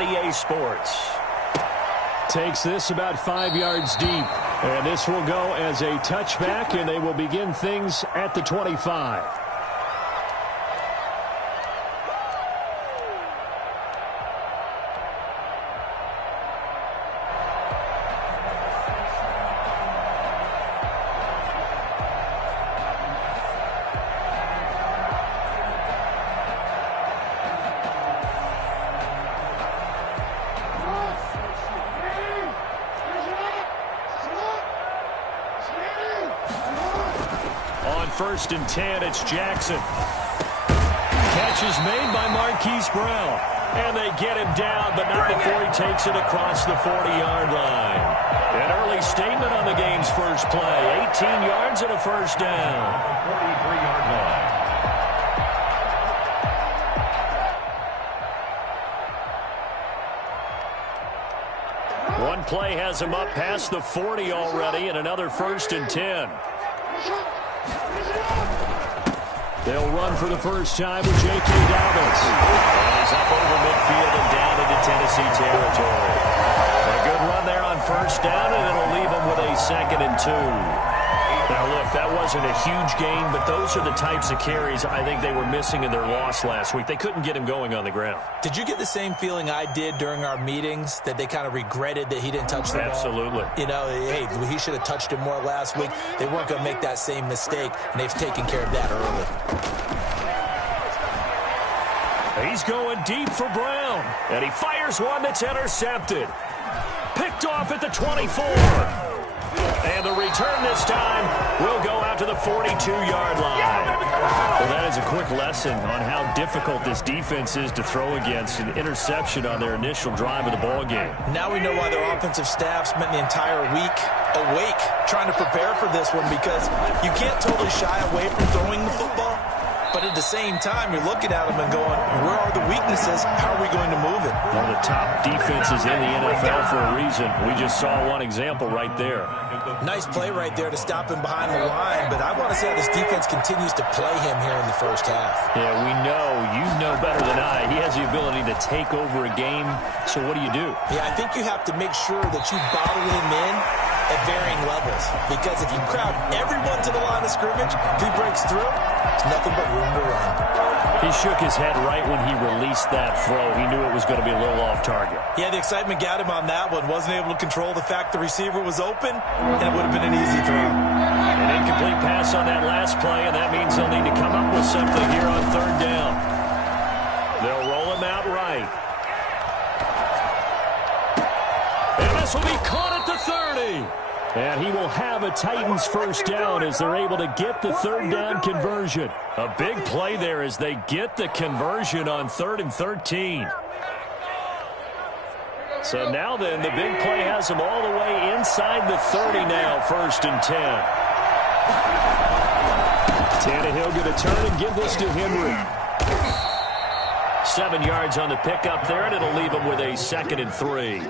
on EA Sports. Takes this about 5 yards deep. And this will go as a touchback, and they will begin things at the 25. First and 10, it's Jackson. Catch is made by Marquise Brown. And they get him down, but not before he takes it across the 40-yard line. An early statement on the game's first play. 18 yards and a first down. 43-yard line. One play has him up past the 40 already, and another first and 10. They'll run for the first time with J.K. Dobbins. And he's up over midfield and down into Tennessee territory. A good run there on first down, and it'll leave them with a 2nd and 2. Now, look, that wasn't a huge gain, but those are the types of carries I think they were missing in their loss last week. They couldn't get him going on the ground. Did you get the same feeling I did during our meetings, that they kind of regretted that he didn't touch the ball? Absolutely. You know, hey, he should have touched it more last week. They weren't going to make that same mistake, and they've taken care of that early. He's going deep for Brown, and he fires one that's intercepted. Picked off at the 24. And the return this time will go out to the 42-yard line. Well, that is a quick lesson on how difficult this defense is to throw against. An interception on their initial drive of the ball game. Now we know why their offensive staff spent the entire week awake trying to prepare for this one, because you can't totally shy away from throwing the football. But at the same time, you're looking at them and going, where are the weaknesses? How are we going to move it? One of the top defenses in the NFL for a reason. We just saw one example right there. Nice play right there to stop him behind the line, but I want to see how this defense continues to play him here in the first half. Yeah, we know. You know better than I. He has the ability to take over a game, so what do you do? Yeah, I think you have to make sure that you bottle him in at varying levels, because if you crowd everyone to the line of scrimmage, if he breaks through, it's nothing but room to run. He shook his head right when he released that throw. He knew it was going to be a little off target. Yeah, the excitement got him on that one. Wasn't able to control the fact the receiver was open, and it would have been an easy throw. An incomplete pass on that last play, and that means they'll need to come up with something here on third down. They'll roll him out right. And this will be caught at the 30. And he will have a Titans first down as they're able to get the third down conversion. A big play there as they get the conversion on 3rd and 13. So now then, the big play has them all the way inside the 30 now, 1st and 10. Tannehill going to turn and give this to Henry. 7 yards on the pickup there, and it'll leave them with a 2nd and 3.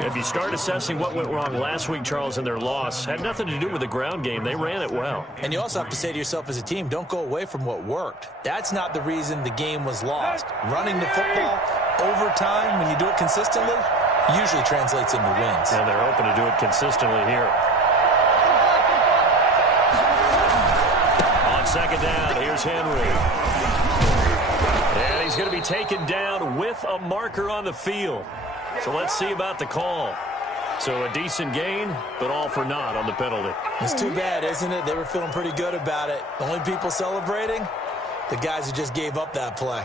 If you start assessing what went wrong last week, Charles, in their loss, had nothing to do with the ground game. They ran it well. And you also have to say to yourself as a team, don't go away from what worked. That's not the reason the game was lost. Running the football over time, when you do it consistently, usually translates into wins. And they're hoping to do it consistently here. On 2nd down, here's Henry. And he's going to be taken down with a marker on the field. So let's see about the call. So a decent gain, but all for naught on the penalty. It's too bad, isn't it? They were feeling pretty good about it. The only people celebrating, the guys who just gave up that play.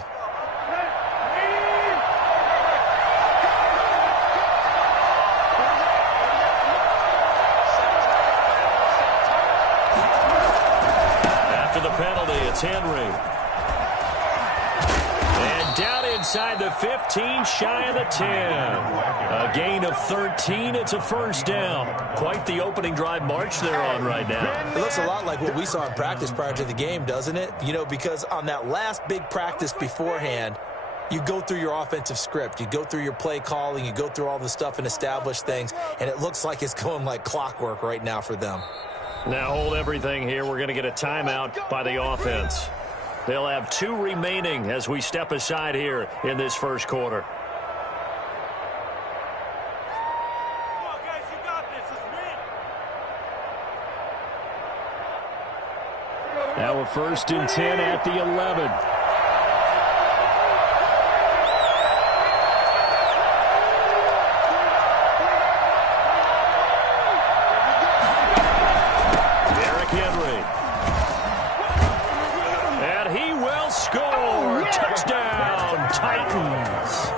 After the penalty, it's Henry. Down inside the 15, shy of the 10. A gain of 13. It's a first down. Quite the opening drive march they're on right now. It looks a lot like what we saw in practice prior to the game, doesn't it? You know, because on that last big practice beforehand, you go through your offensive script. You go through your play calling. You go through all the stuff and establish things. And it looks like it's going like clockwork right now for them. Now hold everything here. We're going to get a timeout by the offense. They'll have 2 remaining as we step aside here in this first quarter. Now a 1st and 10 at the 11. Derrick Henry. And he will score. Touchdown, Titans.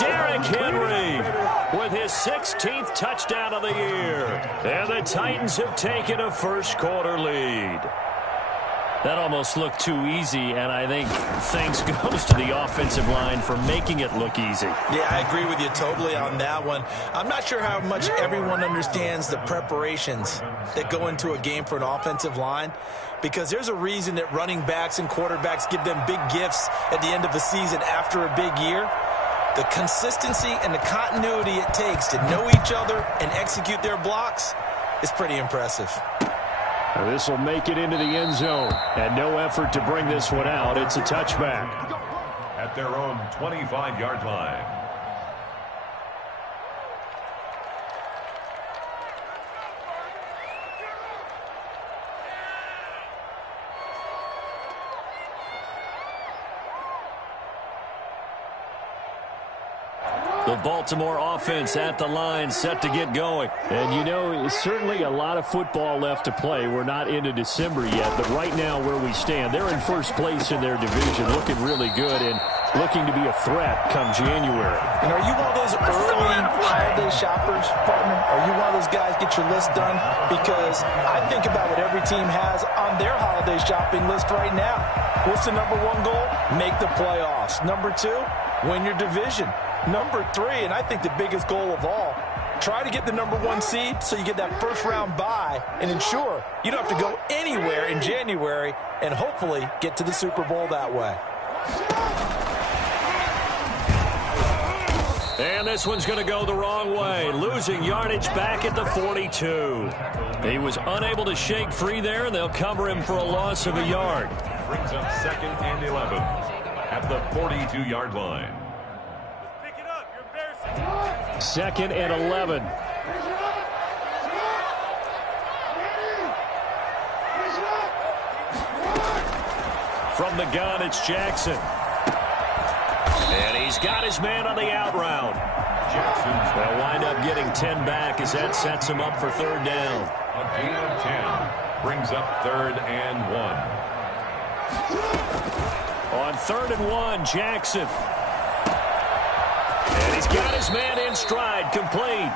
Derrick Henry with his 16th touchdown of the year. And the Titans have taken a first-quarter lead. That almost looked too easy, and I think thanks goes to the offensive line for making it look easy. Yeah, I agree with you totally on that one. I'm not sure how much everyone understands the preparations that go into a game for an offensive line, because there's a reason that running backs and quarterbacks give them big gifts at the end of the season after a big year. The consistency and the continuity it takes to know each other and execute their blocks is pretty impressive. This will make it into the end zone, and no effort to bring this one out. It's a touchback. At their own 25-yard line. The Baltimore offense at the line, set to get going. And, you know, certainly a lot of football left to play. We're not into December yet, but right now where we stand, they're in first place in their division, looking really good and looking to be a threat come January. And are you one of those early holiday shoppers, partner? Are you one of those guys get your list done? Because I think about what every team has on their holiday shopping list right now. What's the number one goal? Make the playoffs. Number two, win your division. Number three, and I think the biggest goal of all, try to get the number one seed so you get that first-round bye and ensure you don't have to go anywhere in January and hopefully get to the Super Bowl that way. And this one's going to go the wrong way, losing yardage back at the 42. He was unable to shake free there, and they'll cover him for a loss of a yard. Brings up 2nd and 11 at the 42-yard line. 2nd and 11. From the gun, it's Jackson. And he's got his man on the out route. They'll wind up getting 10 back as that sets him up for 3rd down. A gain of 10 brings up 3rd and 1. On 3rd and 1, Jackson. And he's got his man in stride, complete.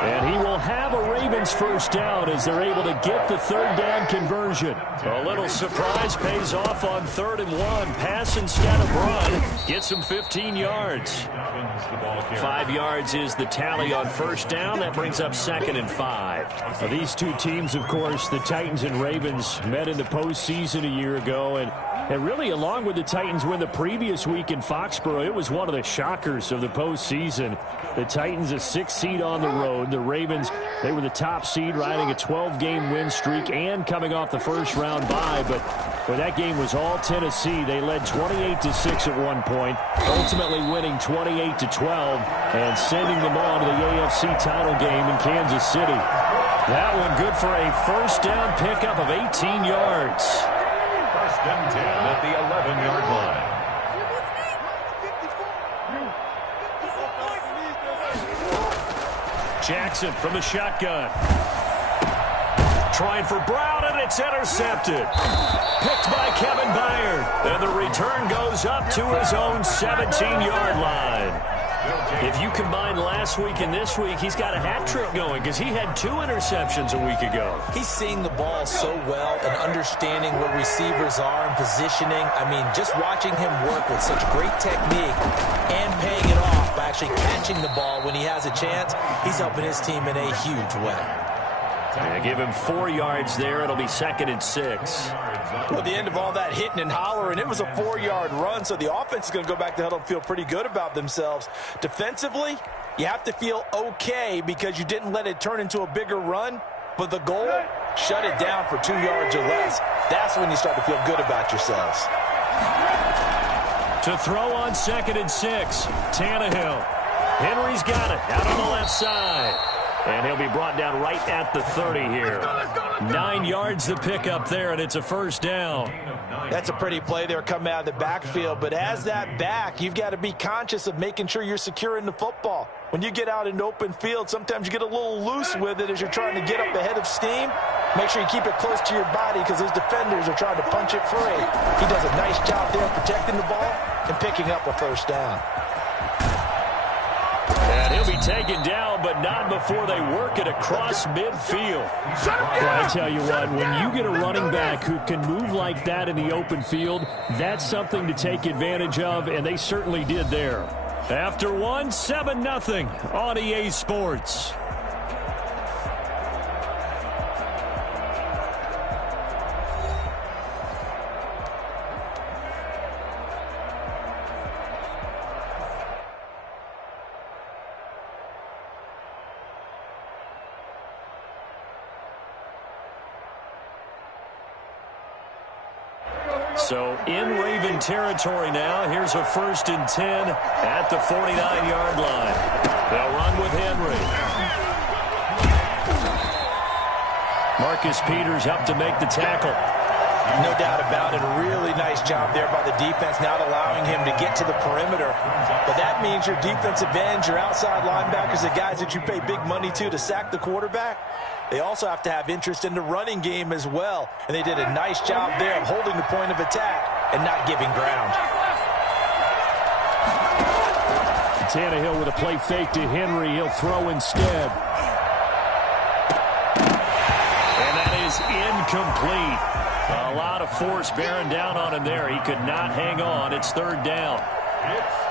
And he will have a Ravens first down as they're able to get the 3rd down conversion. A little surprise pays off on 3rd and 1. Pass instead of run. Gets him 15 yards. 5 yards is the tally on first down. That brings up 2nd and 5. Now, these two teams, of course, the Titans and Ravens, met in the postseason a year ago. And really, along with the Titans win the previous week in Foxborough, it was one of the shockers of the postseason. The Titans a 6th seed on the road. The Ravens, they were the top seed, riding a 12-game win streak and coming off the first-round bye. But when that game was all Tennessee, they led 28-6 at one point, ultimately winning 28-12 and sending them on to the AFC title game in Kansas City. That one good for a first down pickup of 18 yards. 1st and 10 at the 11-yard line. Jackson from the shotgun. Trying for Brown, and it's intercepted. Picked by Kevin Byard. And the return goes up to his own 17-yard line. If you combine last week and this week, he's got a hat trick going because he had 2 interceptions a week ago. He's seeing the ball so well and understanding what receivers are and positioning. I mean, just watching him work with such great technique and paying it off by actually catching the ball when he has a chance, he's helping his team in a huge way. They give him 4 yards there. It'll be 2nd and 6. At the end of all that hitting and hollering, it was a 4-yard run, so the offense is going to go back to huddle and feel pretty good about themselves. Defensively, you have to feel okay because you didn't let it turn into a bigger run, but the goal, shut it down for 2 yards or less. That's when you start to feel good about yourselves. To throw on 2nd and 6, Tannehill. Henry's got it out on the left side. And he'll be brought down right at the 30 here. 9 yards to pick up there, and it's a first down. That's a pretty play there coming out of the backfield. But as that back, you've got to be conscious of making sure you're securing the football. When you get out in open field, sometimes you get a little loose with it as you're trying to get up ahead of steam. Make sure you keep it close to your body because those defenders are trying to punch it free. He does a nice job there protecting the ball and picking up a first down. And he'll be taken down, but not before they work it across midfield. Well, I tell you what, when you get a running back who can move like that in the open field, that's something to take advantage of, and they certainly did there. After one, 7-0 on EA Sports. So in Raven territory now. Here's a 1st and 10 at the 49-yard line. They'll run with Henry. Marcus Peters up to make the tackle. No doubt about it. A really nice job there by the defense, not allowing him to get to the perimeter. But that means your defensive ends, your outside linebackers, the guys that you pay big money to sack the quarterback, they also have to have interest in the running game as well. And they did a nice job there of holding the point of attack and not giving ground. Tannehill with a play fake to Henry. He'll throw instead. And that is incomplete. A lot of force bearing down on him there. He could not hang on. It's 3rd down.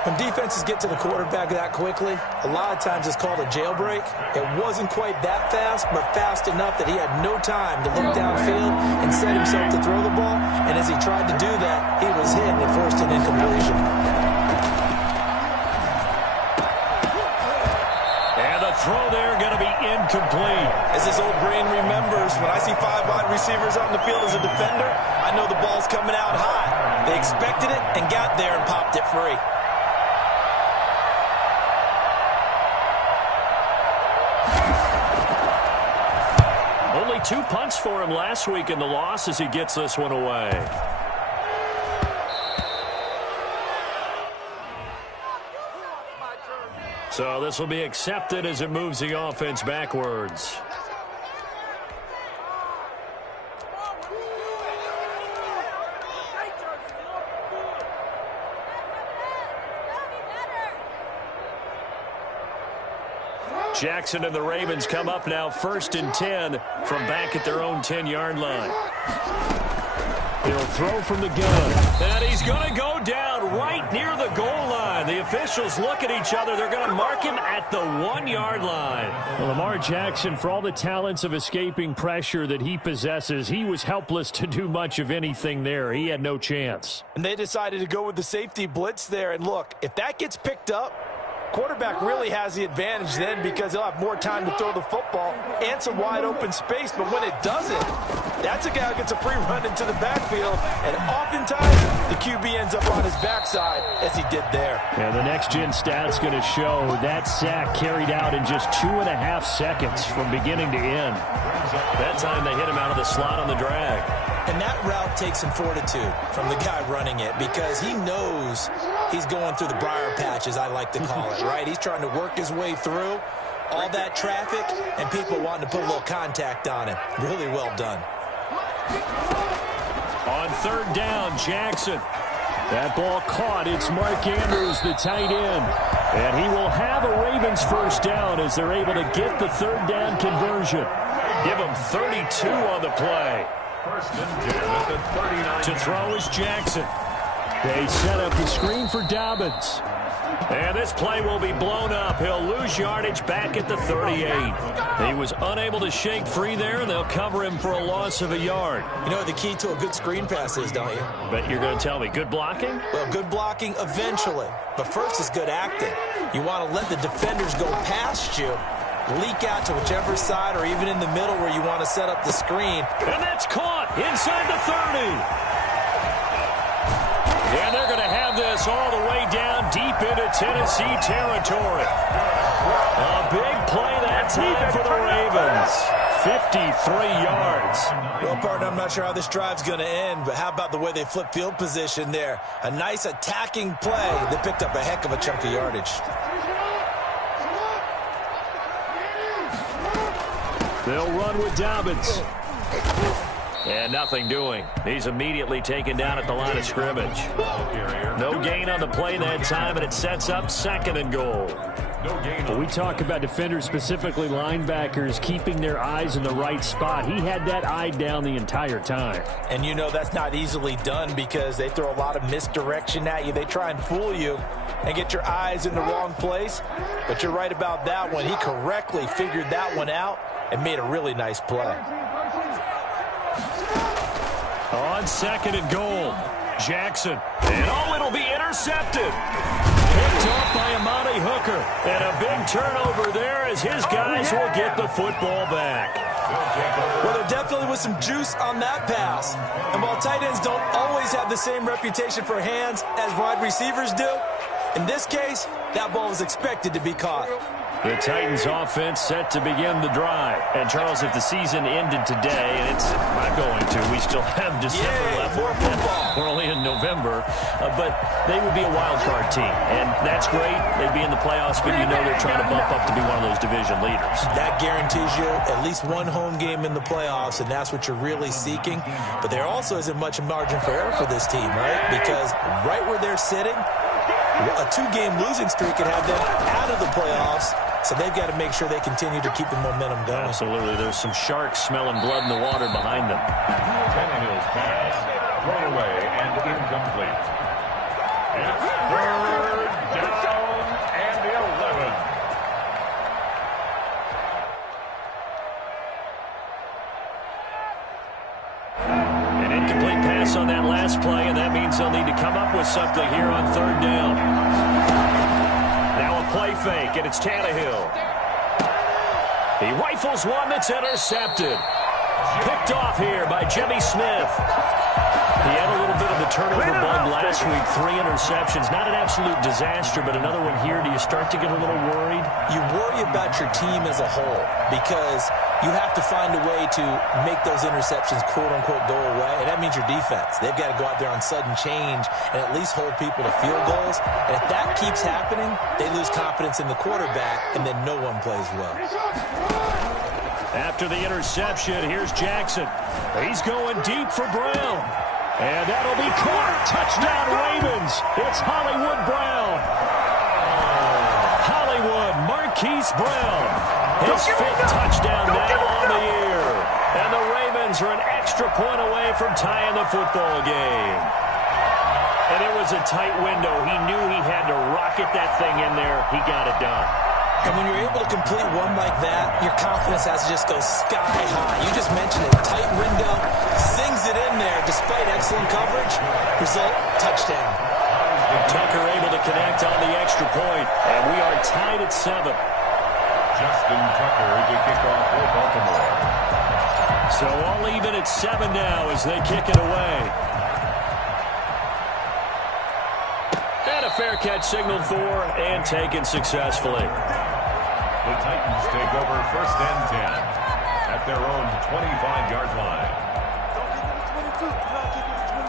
When defenses get to the quarterback that quickly, a lot of times it's called a jailbreak. It wasn't quite that fast, but fast enough that he had no time to look downfield and set himself to throw the ball. And as he tried to do that, he was hit and forced an incompletion. And the throw there going to be incomplete. As his old brain remembers, when I see 5 wide receivers out in the field as a defender, I know the ball's coming out high. They expected it and got there and popped it free. Only 2 punts for him last week in the loss as he gets this one away. So this will be accepted as it moves the offense backwards. Jackson and the Ravens come up now 1st and 10 from back at their own 10-yard line. He'll throw from the gun. And he's going to go down right near the goal line. The officials look at each other. They're going to mark him at the 1-yard line. Well, Lamar Jackson, for all the talents of escaping pressure that he possesses, he was helpless to do much of anything there. He had no chance. And they decided to go with the safety blitz there. And look, if that gets picked up, quarterback really has the advantage then because he'll have more time to throw the football and some wide open space. But when it doesn't, that's a guy who gets a free run into the backfield. And oftentimes, the QB ends up on his backside as he did there. Yeah, the next-gen stat's going to show that sack carried out in just 2.5 seconds from beginning to end. That time they hit him out of the slot on the drag. And that route takes some fortitude from the guy running it because he knows he's going through the briar patch, as I like to call it, right? He's trying to work his way through all that traffic and people wanting to put a little contact on him. Really well done. On 3rd down, Jackson. That ball caught. It's Mark Andrews, the tight end. And he will have a Ravens first down as they're able to get the 3rd down conversion. Give him 32 on the play. 1st and 10 at the 39. To throw is Jackson. They set up the screen for Dobbins. And this play will be blown up. He'll lose yardage back at the 38. He was unable to shake free there, and they'll cover him for a loss of a yard. You know what the key to a good screen pass is, don't you? But you're going to tell me, good blocking? Well, good blocking eventually. But first is good acting. You want to let the defenders go past you, leak out to whichever side or even in the middle where you want to set up the screen. And that's caught inside the 30. And they're going to have this all the way down deep into Tennessee territory. A big play that time for the Ravens. 53 yards. Well, partner, I'm not sure how this drive's going to end, but how about the way they flip field position there? A nice attacking play that picked up a heck of a chunk of yardage. They'll run with Dobbins. And nothing doing. He's immediately taken down at the line of scrimmage. No gain on the play that time, and it sets up 2nd and goal. When we talk about defenders, specifically linebackers, keeping their eyes in the right spot, he had that eye down the entire time. And you know that's not easily done because they throw a lot of misdirection at you. They try and fool you and get your eyes in the wrong place. But you're right about that one. He correctly figured that one out and made a really nice play. On 2nd and goal, Jackson. And it'll be intercepted. Picked off by Amani Hooker. And a big turnover there as his guys will get the football back. Well, there definitely was some juice on that pass. And while tight ends don't always have the same reputation for hands as wide receivers do, in this case, that ball was expected to be caught. The Titans offense set to begin the drive. And, Charles, if the season ended today, and it's not going to, we still have December left. More football. We're only in November. But they would be a wild card team. And that's great. They'd be in the playoffs, but you know they're trying to bump up to be one of those division leaders. That guarantees you at least one home game in the playoffs, and that's what you're really seeking. But there also isn't much margin for error for this team, right? Because right where they're sitting, a 2-game losing streak could have them out of the playoffs. So they've got to make sure they continue to keep the momentum going. Absolutely. There's some sharks smelling blood in the water behind them. Tannehill's pass thrown away and incomplete. It's 3rd down and 11. An incomplete pass on that last play, and that means they'll need to come up with something here on 3rd down. Now a play fake, and it's Tannehill. He rifles one that's intercepted. Picked off here by Jimmy Smith. He had a little bit of the turnover bug last week. 3 interceptions. Not an absolute disaster, but another one here. Do you start to get a little worried? You worry about your team as a whole because you have to find a way to make those interceptions, quote-unquote, go away, and that means your defense. They've got to go out there on sudden change and at least hold people to field goals. And if that keeps happening, they lose confidence in the quarterback, and then no one plays well. After the interception, here's Jackson. He's going deep for Brown. And that'll be caught. Touchdown, Ravens. It's Hollywood Brown. Hollywood, Marquise Brown. His 5th touchdown now on the year. And the Ravens are an extra point away from tying the football game. And it was a tight window. He knew he had to rocket that thing in there. He got it done. And when you're able to complete one like that, your confidence has to just go sky high. You just mentioned it. Tight window, sings it in there despite excellent coverage. Result, touchdown. Tucker able to connect on the extra point. And we are tied at 7. Justin Tucker to kick off for Baltimore. So all even at 7 now as they kick it away. And a fair catch signaled for and taken successfully. The Titans take over 1st and 10 at their own 25-yard line. Don't keep it at 22. Do not keep it at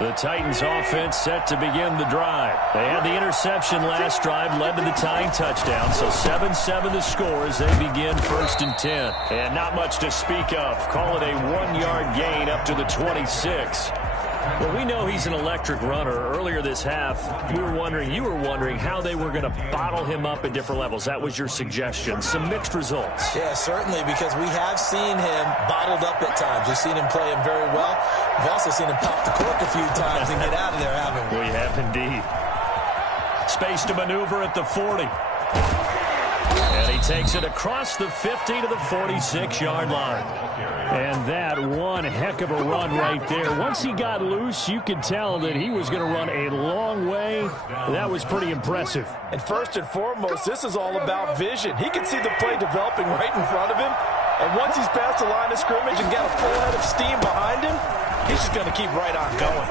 22. The Titans offense set to begin the drive. They had the interception last drive, led to the tying touchdown. So 7-7 the score as they begin 1st and 10. And not much to speak of. Call it a 1-yard gain up to the 26. Well, we know he's an electric runner. Earlier this half, you were wondering how they were going to bottle him up at different levels. That was your suggestion. Some mixed results. Yeah, certainly, because we have seen him bottled up at times. We've seen him play him very well. We've also seen him pop the cork a few times and get out of there, haven't we? We have indeed. Space to maneuver at the 40. And he takes it across the 50 to the 46-yard line. And that one heck of a run right there. Once he got loose, you could tell that he was going to run a long way. That was pretty impressive. And first and foremost, this is all about vision. He can see the play developing right in front of him. And once he's past the line of scrimmage and got a full head of steam behind him, he's just going to keep right on going.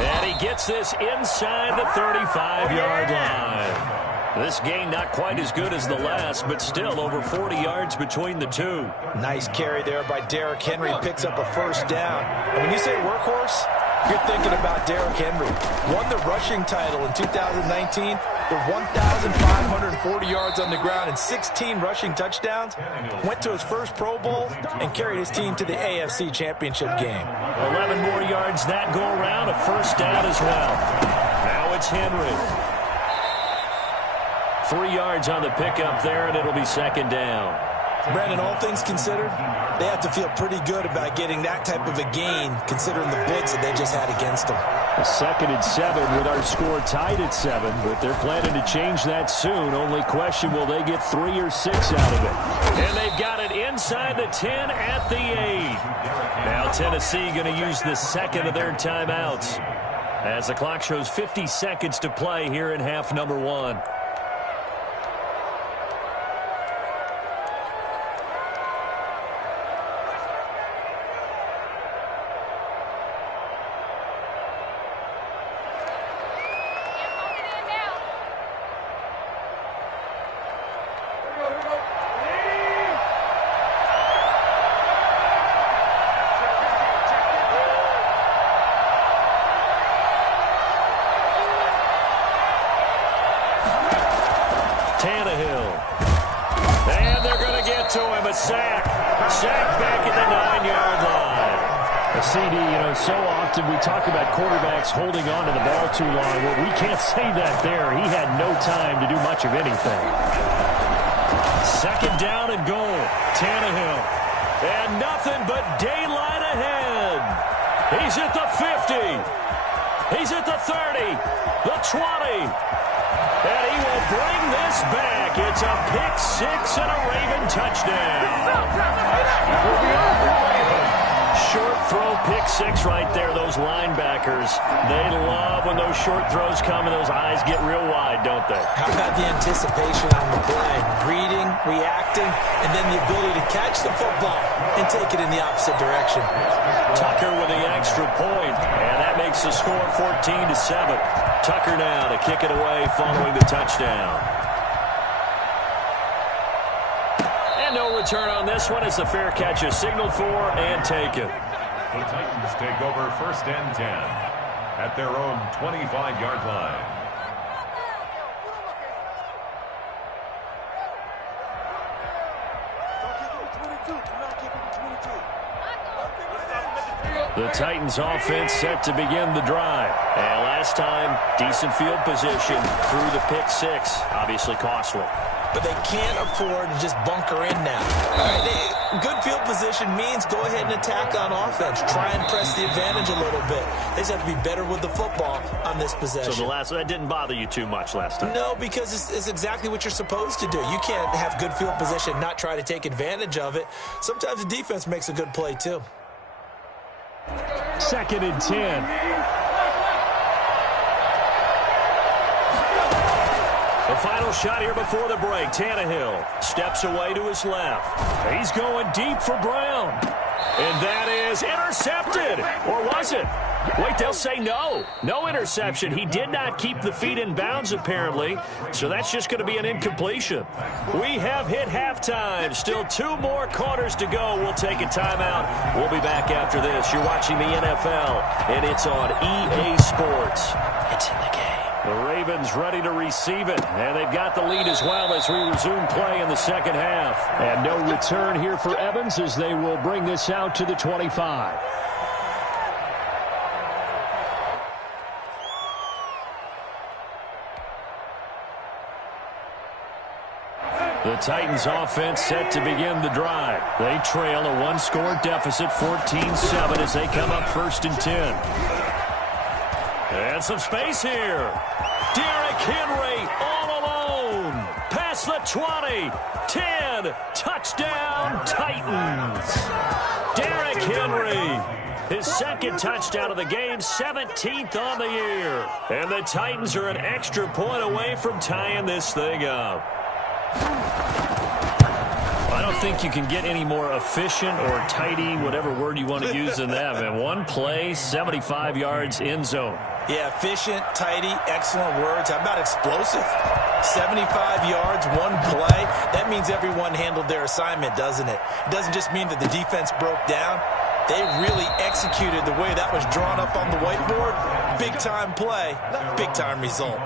And he gets this inside the 35-yard line. This gain not quite as good as the last, but still over 40 yards between the two. Nice carry there by Derrick Henry. Picks up a first down. And when you say workhorse, you're thinking about Derrick Henry. Won the rushing title in 2019 with 1,540 yards on the ground and 16 rushing touchdowns. Went to his first Pro Bowl and carried his team to the AFC Championship game. 11 more yards that go around, a first down as well. Now it's Henry. 3 yards on the pickup there, and it'll be second down. Brandon, all things considered, they have to feel pretty good about getting that type of a gain, considering the blitz that they just had against them. A 2nd and 7 with our score tied at 7, but they're planning to change that soon. Only question, will they get 3 or 6 out of it? And they've got it inside the 10 at the 8. Now Tennessee going to use the second of their timeouts as the clock shows 50 seconds to play here in half number 1. Sack back at the 9-yard line. CD, so often we talk about quarterbacks holding on to the ball too long. Well, we can't say that there. He had no time to do much of anything. 2nd down and goal. Tannehill. And nothing but daylight ahead. He's at the 50. He's at the 30. The 20. And he will bring this back. It's a pick-6 and a Raven touchdown. Short throw, pick-6 right there. Those linebackers, they love when those short throws come and those eyes get real wide, don't they? How about the anticipation on the play? Reading, reacting, and then the ability to catch the football and take it in the opposite direction. Tucker with the extra point, and that makes the score 14-7. Tucker now to kick it away following the touchdown. And no return on this one as the fair catch is signaled for and taken. The Titans take over 1st and 10 at their own 25-yard line. The Titans offense set to begin the drive. And last time, decent field position through the pick-6. Obviously costly. But they can't afford to just bunker in now. All right, good field position means go ahead and attack on offense. Try and press the advantage a little bit. They just have to be better with the football on this possession. So that didn't bother you too much last time? No, because it's exactly what you're supposed to do. You can't have good field position, not try to take advantage of it. Sometimes the defense makes a good play, too. 2nd and 10. The final shot here before the break. Tannehill steps away to his left. He's going deep for Brown. And that is intercepted. Or was it? Wait, they'll say no. No interception. He did not keep the feet in bounds, apparently. So that's just going to be an incompletion. We have hit halftime. Still 2 more quarters to go. We'll take a timeout. We'll be back after this. You're watching the NFL, and it's on EA Sports. It's in the game. The Ravens ready to receive it, and they've got the lead as well as we resume play in the second half. And no return here for Evans as they will bring this out to the 25. The Titans offense set to begin the drive. They trail a 1-score deficit, 14-7 as they come up 1st and 10. And some space here. Derrick Henry all alone. Past the 20. 10. Touchdown, Titans. Derrick Henry. His 2nd touchdown of the game, 17th on the year. And the Titans are an extra point away from tying this thing up. I don't think you can get any more efficient or tidy, whatever word you want to use in that. Man, one play, 75 yards in zone. Yeah, efficient, tidy, excellent words. How about explosive? 75 yards, one play. That means everyone handled their assignment, doesn't it? It doesn't just mean that the defense broke down. They really executed the way that was drawn up on the whiteboard. Big-time play, big-time result.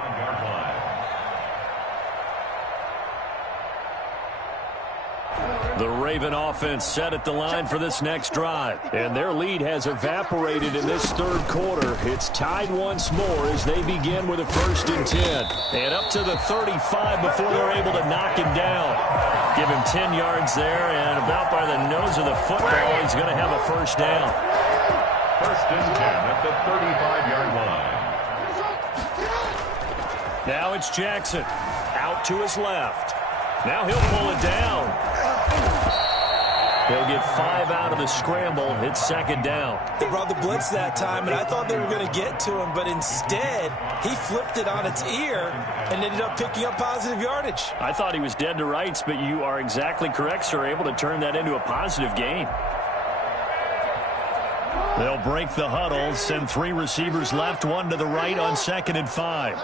The Raven offense set at the line for this next drive. And their lead has evaporated in this third quarter. It's tied once more as they begin with a 1st and 10. And up to the 35 before they're able to knock him down. Give him 10 yards there, and about by the nose of the football, he's going to have a 1st down. 1st and 10 at the 35-yard line. Now it's Jackson. Out to his left. Now he'll pull it down. He'll get 5 out of the scramble. It's 2nd down. They brought the blitz that time, and I thought they were going to get to him, but instead, he flipped it on its ear and ended up picking up positive yardage. I thought he was dead to rights, but you are exactly correct, sir, able to turn that into a positive gain. They'll break the huddle, send 3 receivers left, 1 to the right on 2nd and 5.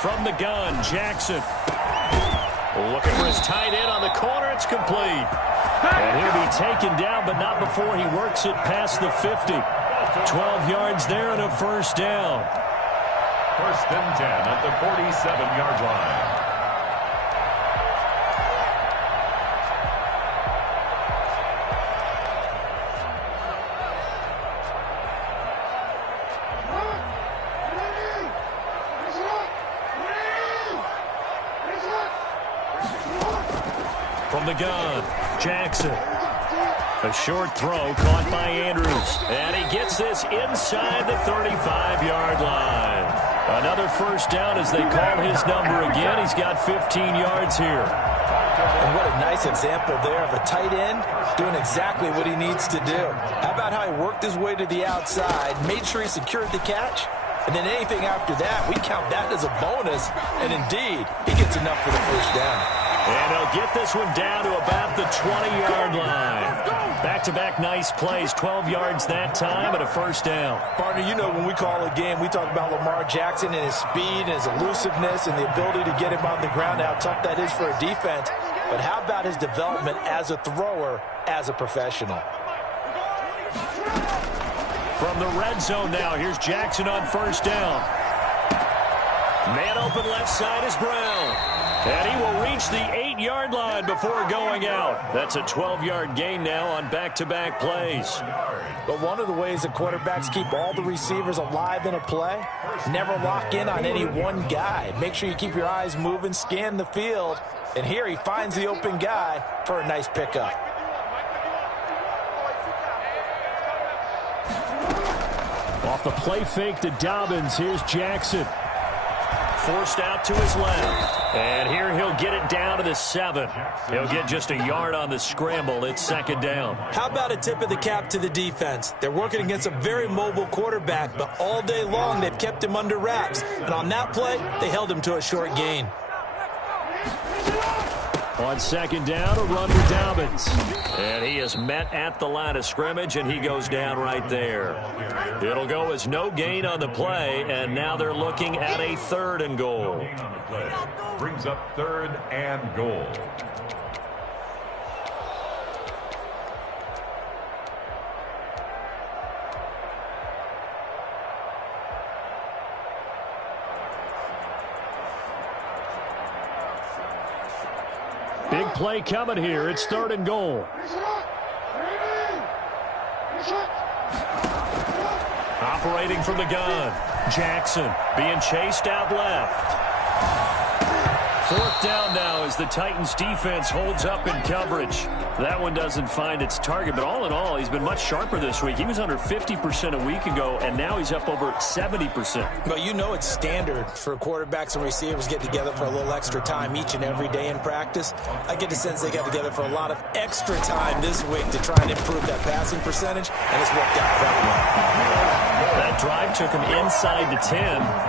From the gun, Jackson. Looking for his tight end on the corner. It's complete. And he'll be taken down, but not before he works it past the 50. 12 yards there and a 1st down. 1st and 10 at the 47-yard line. From the gun, Jackson. A short throw caught by Andrews. And he gets this inside the 35-yard line. Another 1st down as they call his number again. He's got 15 yards here. And what a nice example there of a tight end doing exactly what he needs to do. How about how he worked his way to the outside, made sure he secured the catch, and then anything after that, we count that as a bonus. And indeed, he gets enough for the 1st down. And they'll get this one down to about the 20-yard line. Back-to-back nice plays, 12 yards that time and a 1st down. Partner, you know when we call a game, we talk about Lamar Jackson and his speed and his elusiveness and the ability to get him on the ground, how tough that is for a defense. But how about his development as a thrower, as a professional? From the red zone now, here's Jackson on 1st down. Man open left side is Brown. And he will reach the 8-yard line before going out. That's a 12-yard gain now on back-to-back plays. But one of the ways that quarterbacks keep all the receivers alive in a play, never lock in on any one guy. Make sure you keep your eyes moving, scan the field. And here he finds the open guy for a nice pickup. Off the play fake to Dobbins, here's Jackson. Forced out to his left. And here he'll get it down to the 7. He'll get just a yard on the scramble. It's 2nd down. How about a tip of the cap to the defense? They're working against a very mobile quarterback, but all day long they've kept him under wraps. And on that play, they held him to a short gain. On 2nd down, a run to Dobbins. And he is met at the line of scrimmage, and he goes down right there. It'll go as no gain on the play, and now they're looking at a 3rd and goal. Brings up 3rd and goal. Big play coming here. It's 3rd and goal. Operating from the gun. Jackson being chased out left. 4th down now as the Titans defense holds up in coverage. That one doesn't find its target, but all in all, he's been much sharper this week. He was under 50% a week ago, and now he's up over 70%. But you know it's standard for quarterbacks and receivers get together for a little extra time each and every day in practice. I get the sense they got together for a lot of extra time this week to try and improve that passing percentage, and it's worked out very well. That drive took them inside the 10.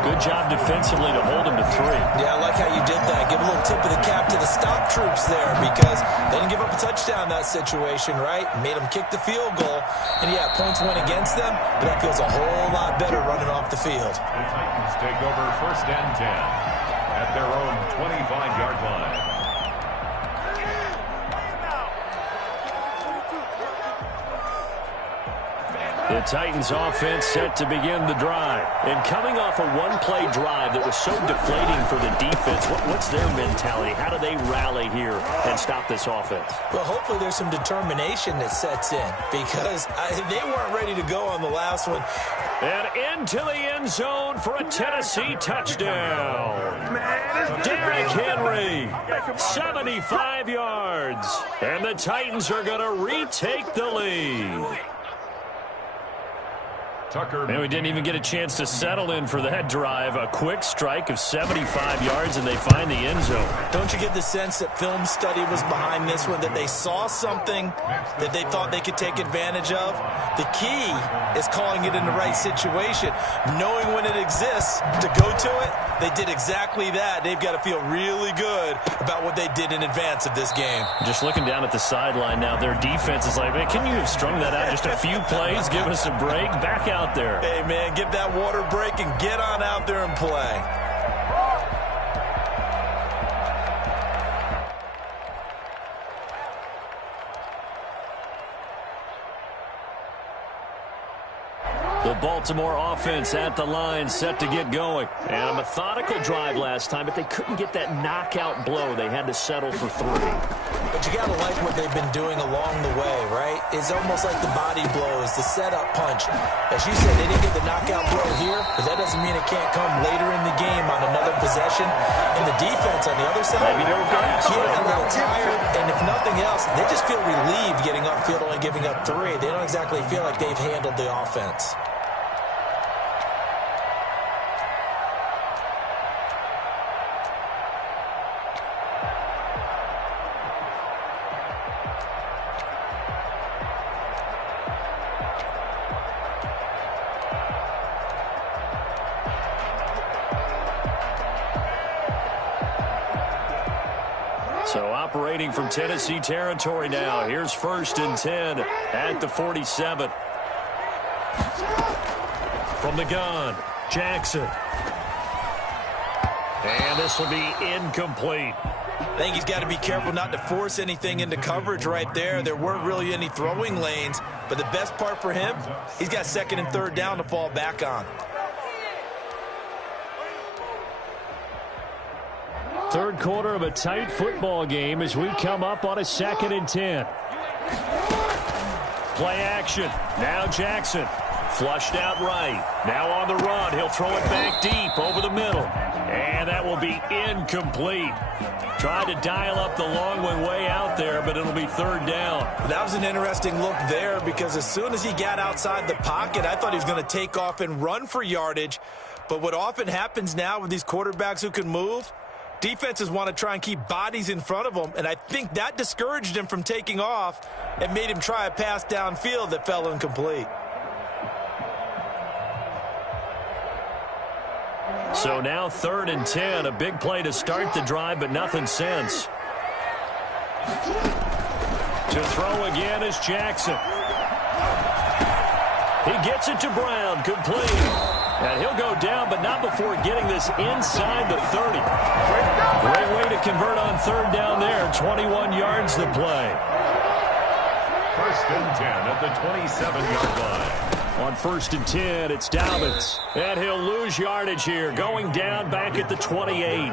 Good job defensively to hold them to 3. Yeah, I like how you did that. Give a little tip of the cap to the stop troops there because they didn't give up a touchdown in that situation, right? Made them kick the field goal. And, yeah, points went against them, but that feels a whole lot better running off the field. The Titans take over first and 10 at their own 25-yard line. The Titans offense set to begin the drive. And coming off a one-play drive that was so deflating for the defense, what's their mentality? How do they rally here and stop this offense? Well, hopefully there's some determination that sets in because they weren't ready to go on the last one. And into the end zone for a Tennessee touchdown. Derrick Henry, 75 yards. And the Titans are going to retake the lead. Tucker. And we didn't even get a chance to settle in for that drive. A quick strike of 75 yards, and they find the end zone. Don't you get the sense that film study was behind this one, that they saw something that they thought they could take advantage of? The key is calling it in the right situation, knowing when it exists to go to it. They did exactly that. They've got to feel really good about what they did in advance of this game. Just looking down at the sideline now, their defense is like, man, can you have strung that out just a few plays? Give us a break. Back out there. Hey, man, give that water break and get on out there and play. The Baltimore offense at the line, set to get going. And a methodical drive last time, but they couldn't get that knockout blow. They had to settle for 3. But you got to like what they've been doing along the way, right? It's almost like the body blows, the setup punch. As you said, they didn't get the knockout blow here, but that doesn't mean it can't come later in the game on another possession. And the defense on the other side, maybe they're a little tired, and if nothing else, they just feel relieved getting upfield only giving up 3. They don't exactly feel like they've handled the offense. So operating from Tennessee territory now. Here's first and 10 at the 47. From the gun, Jackson. And this will be incomplete. I think he's got to be careful not to force anything into coverage right there. There weren't really any throwing lanes, but the best part for him, he's got second and third down to fall back on. Third quarter of a tight football game as we come up on a 2nd and 10. Play action. Now Jackson. Flushed out right. Now on the run. He'll throw it back deep over the middle. And that will be incomplete. Tried to dial up the long one way out there, but it'll be third down. That was an interesting look there because as soon as he got outside the pocket, I thought he was going to take off and run for yardage. But what often happens now with these quarterbacks who can move, defenses want to try and keep bodies in front of them, and I think that discouraged him from taking off and made him try a pass downfield that fell incomplete. So now 3rd and 10, a big play to start the drive, but nothing since. To throw again is Jackson. He gets it to Brown, complete. And he'll go down, but not before getting this inside the 30. Great way to convert on third down there. 21 yards to play. First and 10 at the 27-yard line. On 1st and 10, it's Dobbins. And he'll lose yardage here, going down back at the 28.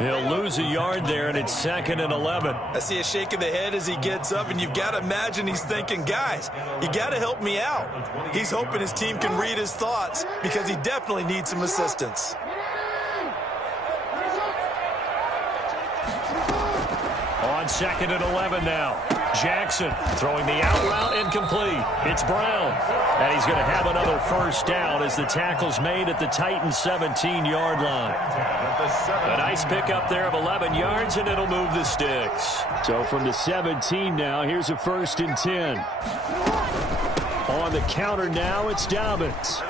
He'll lose a yard there, and it's 2nd and 11. I see a shake of the head as he gets up, and you've got to imagine he's thinking, guys, you got to help me out. He's hoping his team can read his thoughts because he definitely needs some assistance. On 2nd and 11 now. Jackson throwing the out route incomplete. It's Brown. And he's going to have another first down as the tackle's made at the Titans' 17-yard line. A nice pickup there of 11 yards, and it'll move the sticks. So from the 17 now, here's a 1st and 10. On the counter now, it's Dobbins.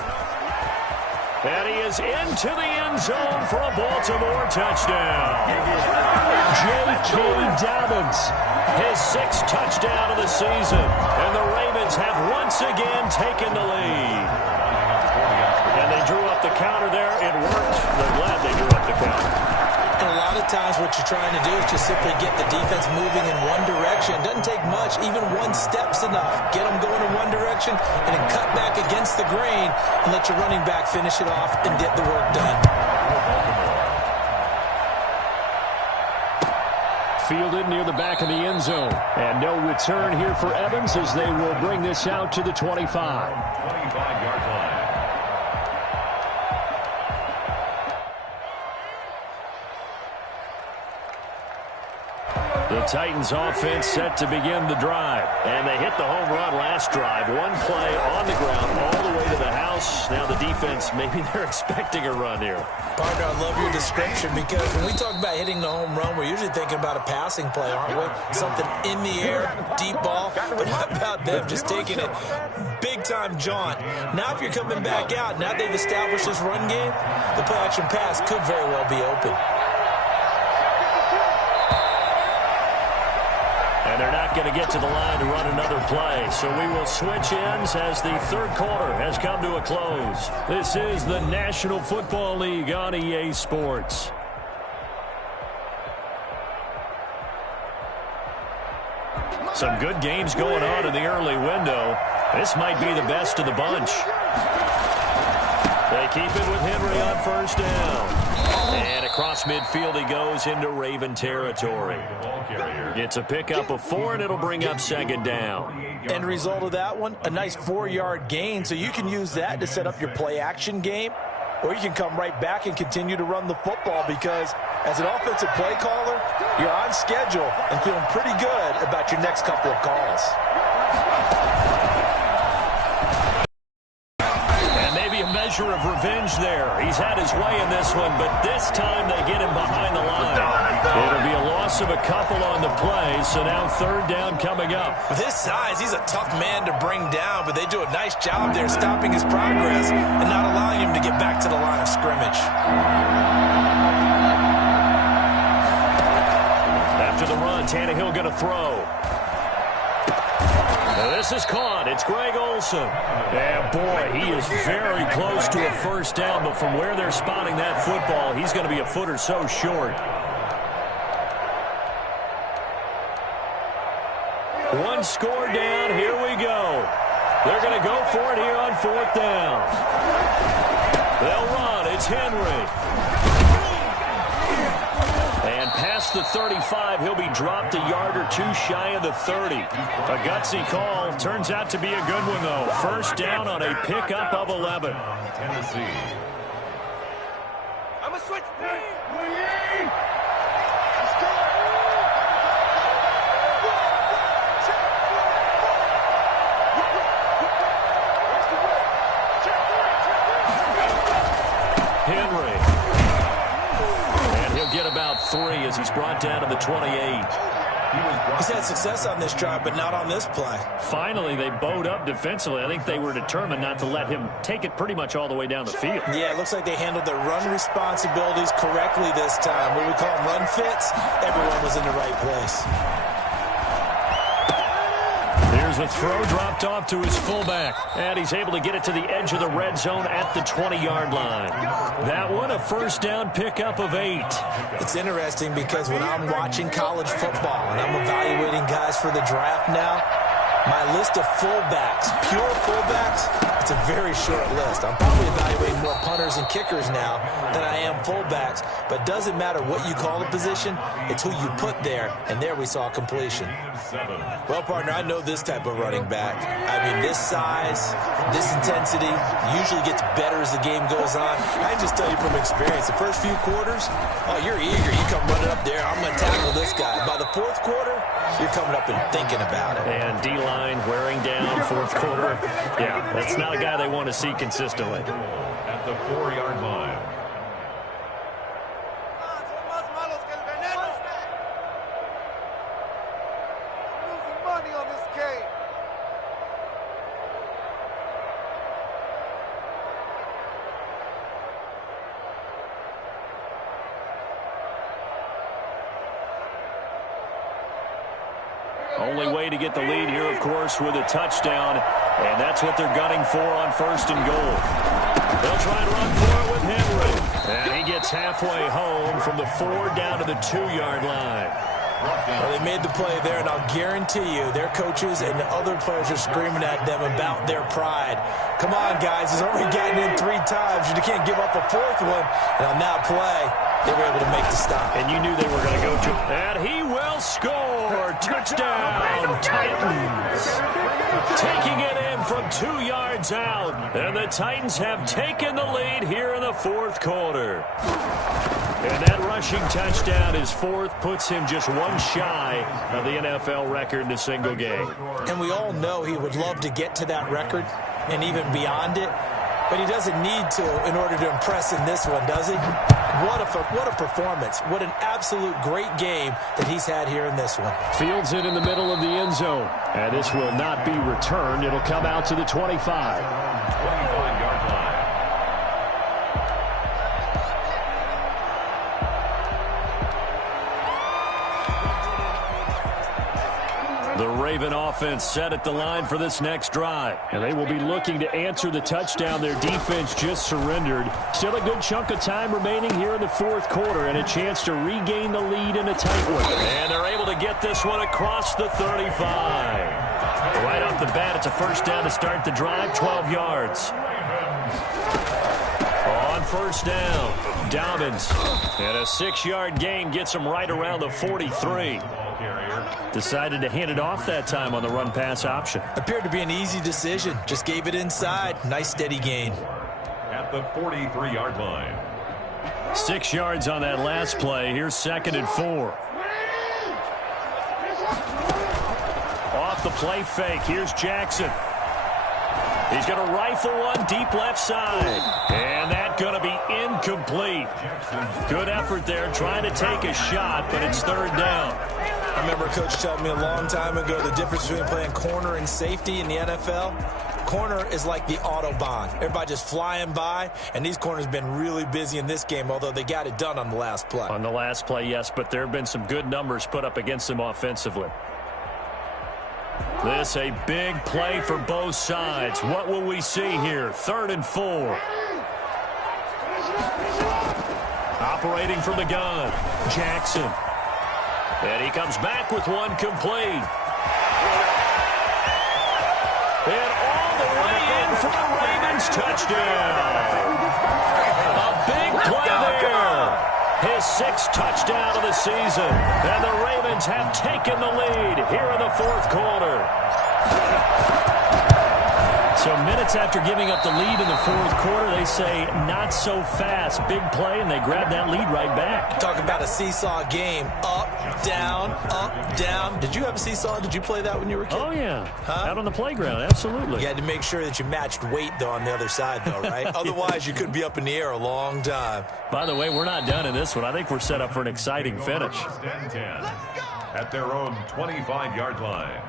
And he is into the end zone for a Baltimore touchdown. J.K. Dobbins, his 6th touchdown of the season. And the Ravens have once again taken the lead. And they drew up the counter there. It worked. They're glad they drew up the counter. And a lot of times what you're trying to do is just simply get the defense moving in one direction. It doesn't take much. Even one step's enough. Get them going in one direction and then cut back against the grain and let your running back finish it off and get the work done. Fielded near the back of the end zone. And no return here for Evans as they will bring this out to the 25. 25-yard line. The Titans offense set to begin the drive. And they hit the home run last drive. One play on the ground all the way to the house. Now the defense, maybe they're expecting a run here. Partner, I love your description because when we talk about hitting the home run, we're usually thinking about a passing play, aren't we? Something in the air, deep ball. But how about them just taking it big-time jaunt? Now if you're coming back out, now they've established this run game, the play-action pass could very well be open. And they're not going to get to the line to run another play. So we will switch ends as the third quarter has come to a close. This is the National Football League on EA Sports. Some good games going on in the early window. This might be the best of the bunch. They keep it with Henry on first down. And across midfield he goes into Raven territory. It's a pickup of 4, and it'll bring up second down. End result of that one, a nice 4-yard gain. So you can use that to set up your play-action game, or you can come right back and continue to run the football because as an offensive play caller, you're on schedule and feeling pretty good about your next couple of calls. Measure of revenge there. He's had his way in this one, but this time they get him behind the line. It'll be a loss of a couple on the play, so now third down coming up. With his size, he's a tough man to bring down, but they do a nice job there stopping his progress and not allowing him to get back to the line of scrimmage. After the run, Tannehill going to throw. This is caught. It's Greg Olsen. And boy, he is very close to a first down, but from where they're spotting that football, he's going to be a foot or so short. One score down. Here we go. They're going to go for it here on fourth down. They'll run. It's Henry. And past the 35, he'll be dropped a yard or two shy of the 30. A gutsy call. Turns out to be a good one, though. First down on a pickup of 11. Tennessee. I'm a switch. Henry. And he'll get about 3 as he's brought down to the 28. He's had success on this drive, but not on this play. Finally, they bowed up defensively. I think they were determined not to let him take it pretty much all the way down the field. Yeah, it looks like they handled their run responsibilities correctly this time. What we call them run fits, everyone was in the right place. Here's a throw dropped off to his fullback. And he's able to get it to the edge of the red zone at the 20-yard line. That one, a first down pickup of 8. It's interesting because when I'm watching college football and I'm evaluating guys for the draft now, my list of fullbacks, pure fullbacks, it's a very short list. I'm probably evaluating more punters and kickers now than I am fullbacks, but it doesn't matter what you call the position, it's who you put there, and there we saw completion. Well, partner, I know this type of running back. I mean, this size, this intensity usually gets better as the game goes on. I can just tell you from experience, the first few quarters, oh, you're eager. You come running up there, I'm going to tackle this guy. By the fourth quarter, you're coming up and thinking about it. And D-line wearing down fourth quarter. Yeah, that's not a guy they want to see consistently. At the 4-yard line. Money on this game. only way to get the lead here, of course, with a touchdown. And that's what they're gunning for on 1st and goal. They'll try and run for it with Henry. And he gets halfway home from the 4 down to the 2-yard line. Well, they made the play there, and I'll guarantee you their coaches and the other players are screaming at them about their pride. Come on, guys. He's already gotten in 3 times. You can't give up a 4th one. And on that play, they were able to make the stop. And you knew they were going to go to. And he will score. Touchdown, Titans. Taking it in from 2 yards out. And the Titans have taken the lead here in the 4th quarter. And that rushing touchdown, his 4th, puts him just 1 shy of the NFL record in a single game. And we all know he would love to get to that record and even beyond it. But he doesn't need to in order to impress in this one, does he? What a performance. What an absolute great game that he's had here in this one. Fields it in the middle of the end zone. And this will not be returned. It'll come out to the 25. 25-yard line. The Raven offense set at the line for this next drive. And they will be looking to answer the touchdown their defense just surrendered. Still a good chunk of time remaining here in the 4th quarter and a chance to regain the lead in a tight one. And they're able to get this one across the 35. Right off the bat, it's a 1st down to start the drive, 12 yards. On 1st down, Dobbins. And a 6-yard gain gets him right around the 43. Decided to hand it off that time on the run-pass option. Appeared to be an easy decision. Just gave it inside. Nice steady gain. At the 43-yard line. 6 yards on that last play. Here's 2nd and 4. Off the play fake. Here's Jackson. He's going to rifle one deep left side. And that's going to be incomplete. Good effort there trying to take a shot, but it's 3rd down. I remember a coach telling me a long time ago the difference between playing corner and safety in the NFL. Corner is like the Autobahn. Everybody just flying by, and these corners have been really busy in this game, although they got it done on the last play. On the last play, yes, but there have been some good numbers put up against them offensively. This a big play for both sides. What will we see here? 3rd and 4. Operating from the gun, Jackson. And he comes back with one complete. And all the way in for the Ravens touchdown. A big play there. His 6th touchdown of the season. And the Ravens have taken the lead here in the 4th quarter. So minutes after giving up the lead in the 4th quarter, they say not so fast. Big play, and they grab that lead right back. Talk about a seesaw game. Up, down, up, down. Did you have a seesaw? Did you play that when you were a kid? Oh, yeah. Huh? Out on the playground, absolutely. You had to make sure that you matched weight, though, on the other side, though, right? Otherwise, you could be up in the air a long time. By the way, we're not done in this one. I think we're set up for an exciting finish. 1st and 10 at their own 25-yard line.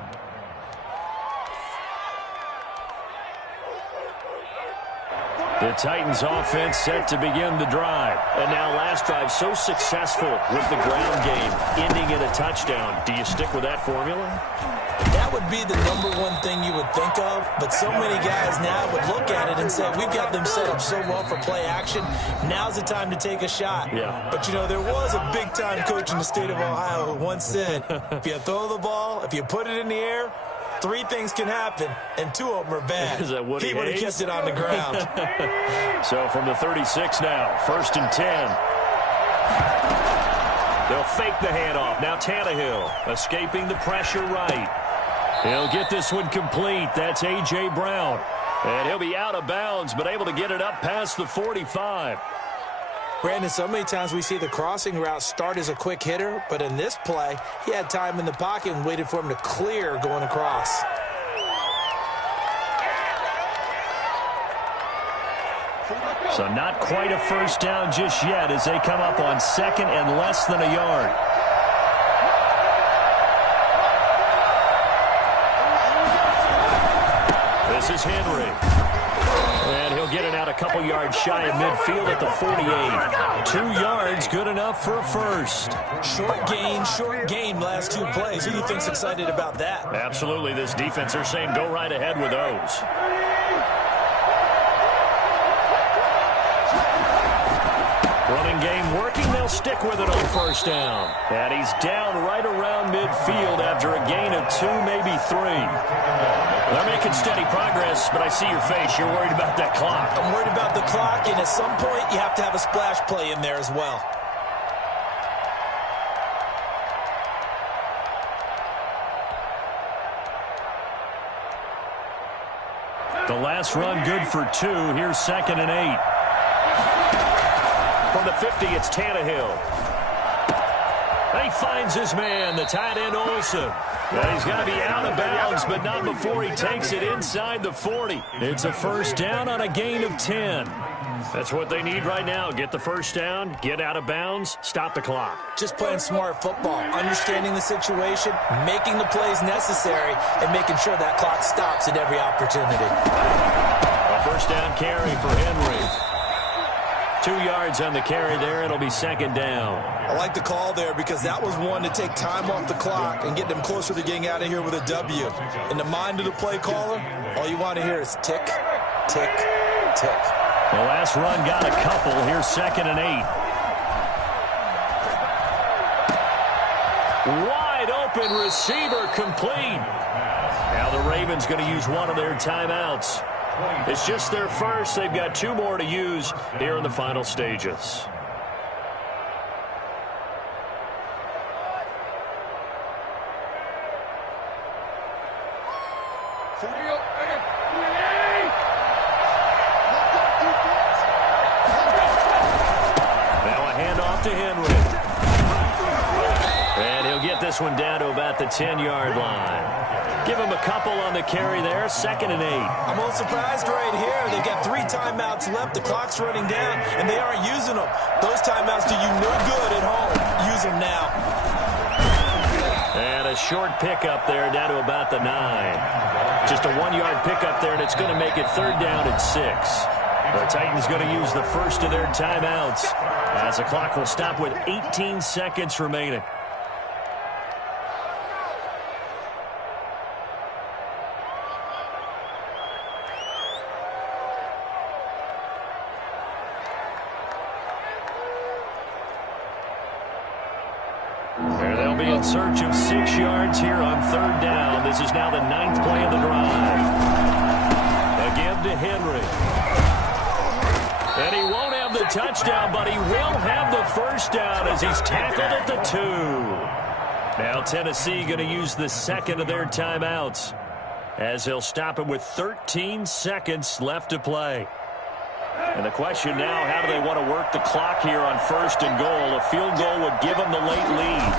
The Titans offense set to begin the drive. And now last drive so successful with the ground game, ending in a touchdown. Do you stick with that formula? That would be the #1 thing you would think of, but so many guys now would look at it and say, we've got them set up so well for play action, now's the time to take a shot. Yeah. But, you know, there was a big-time coach in the state of Ohio who once said, if you throw the ball, if you put it in the air, 3 things can happen, and 2 of them are bad. Is that Woody He would have Hayes? kept it on the ground. So from the 36 now, 1st and 10. They'll fake the handoff. Now Tannehill escaping the pressure right. He'll get this one complete. That's A.J. Brown. And he'll be out of bounds, but able to get it up past the 45. Brandon, so many times we see the crossing route start as a quick hitter, but in this play, he had time in the pocket and waited for him to clear going across. So not quite a 1st down just yet as they come up on 2nd and less than a yard. This is Henry. And he'll get it out a couple yards shy of midfield at the 48. 2 yards, good enough for a first. Short gain, last 2 plays. Who do you think's excited about that? Absolutely. This defense, they're saying go right ahead with those. Running game working. They'll stick with it on first down. And he's down right around midfield after a gain of 2, maybe 3. They're making steady progress, but I see your face. You're worried about that clock. I'm worried about the clock, and at some point, you have to have a splash play in there as well. The last run good for 2. Here's 2nd and 8. From the 50, it's Tannehill. He finds his man, the tight end Olsen. Well, he's got to be out of bounds, but not before he takes it inside the 40. It's a first down on a gain of 10. That's what they need right now. Get the first down, get out of bounds, stop the clock. Just playing smart football, understanding the situation, making the plays necessary, and making sure that clock stops at every opportunity. A first down carry for Henry. 2 yards on the carry there. It'll be 2nd down. I like the call there because that was one to take time off the clock and get them closer to getting out of here with a W. In the mind of the play caller, all you want to hear is tick, tick, tick. The last run got a couple. Here's 2nd and 8. Wide open receiver complete. Now the Ravens going to use one of their timeouts. It's just their first. They've got 2 more to use here in the final stages. Now a handoff to Henry. And he'll get this one down to about the 10-yard line. Give him a couple on the carry there. 2nd and 8. I'm a little surprised right here. They've got 3 timeouts left. The clock's running down, and they aren't using them. Those timeouts do you no good at home. Use them now. And a short pickup there down to about the 9. Just a 1-yard pickup there, and it's going to make it 3rd down and 6. The Titans going to use the first of their timeouts as the clock will stop with 18 seconds remaining. They'll be in search of 6 yards here on 3rd down. This is now the 9th play of the drive. Again to Henry. And he won't have the touchdown, but he will have the first down as he's tackled at the 2. Now Tennessee going to use the 2nd of their timeouts as they'll stop it with 13 seconds left to play. And the question now, how do they want to work the clock here on 1st and goal? A field goal would give them the late lead.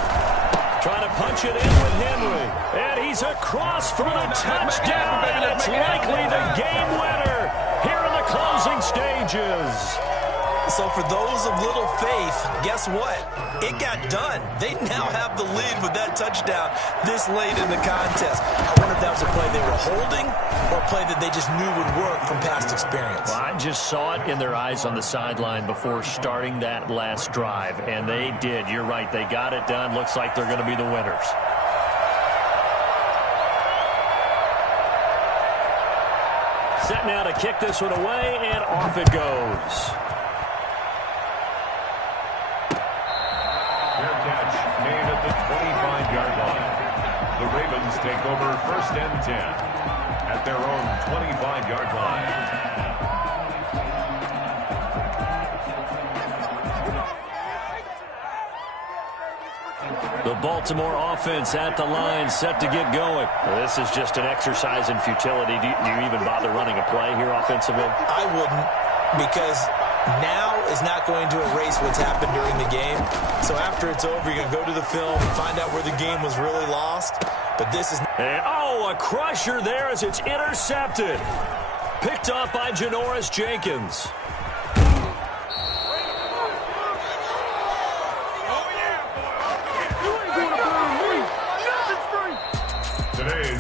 Trying to punch it in with Henry. And he's across for the touchdown, and it's likely the game winner here in the closing stages. So for those of little faith, guess what? It got done. They now have the lead with that touchdown this late in the contest. I wonder if that was a play they were holding or a play that they just knew would work from past experience. Well, I just saw it in their eyes on the sideline before starting that last drive, and they did. You're right. They got it done. Looks like they're going to be the winners. Set now to kick this one away, and off it goes. Made at the 25-yard line. The Ravens take over 1st and 10 at their own 25-yard line. The Baltimore offense at the line, set to get going. Well, this is just an exercise in futility. Do you even bother running a play here offensively? I wouldn't, because now is not going to erase what's happened during the game. So after it's over, you're going to go to the film and find out where the game was really lost. But this is... And, a crusher there as it's intercepted. Picked off by Janoris Jenkins.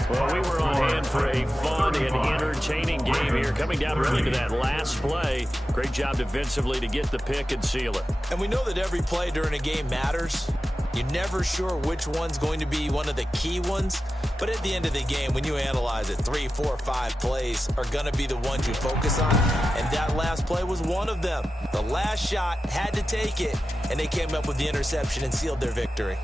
Well, we were on hand for a fun Certainly an entertaining game here, coming down really to that last play. Great job defensively to get the pick and seal it. And we know that every play during a game matters. You're never sure which one's going to be one of the key ones. But at the end of the game, when you analyze it, 3, 4, 5 plays are going to be the ones you focus on. And that last play was one of them. The last shot had to take it, and they came up with the interception and sealed their victory.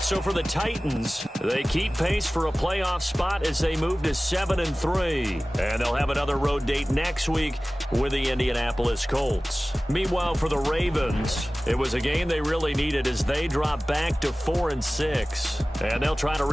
So for the Titans, they keep pace for a playoff spot as they move to 7-3. And they'll have another road date next week with the Indianapolis Colts. Meanwhile, for the Ravens, it was a game they really needed as they drop back to 4-6. And they'll try to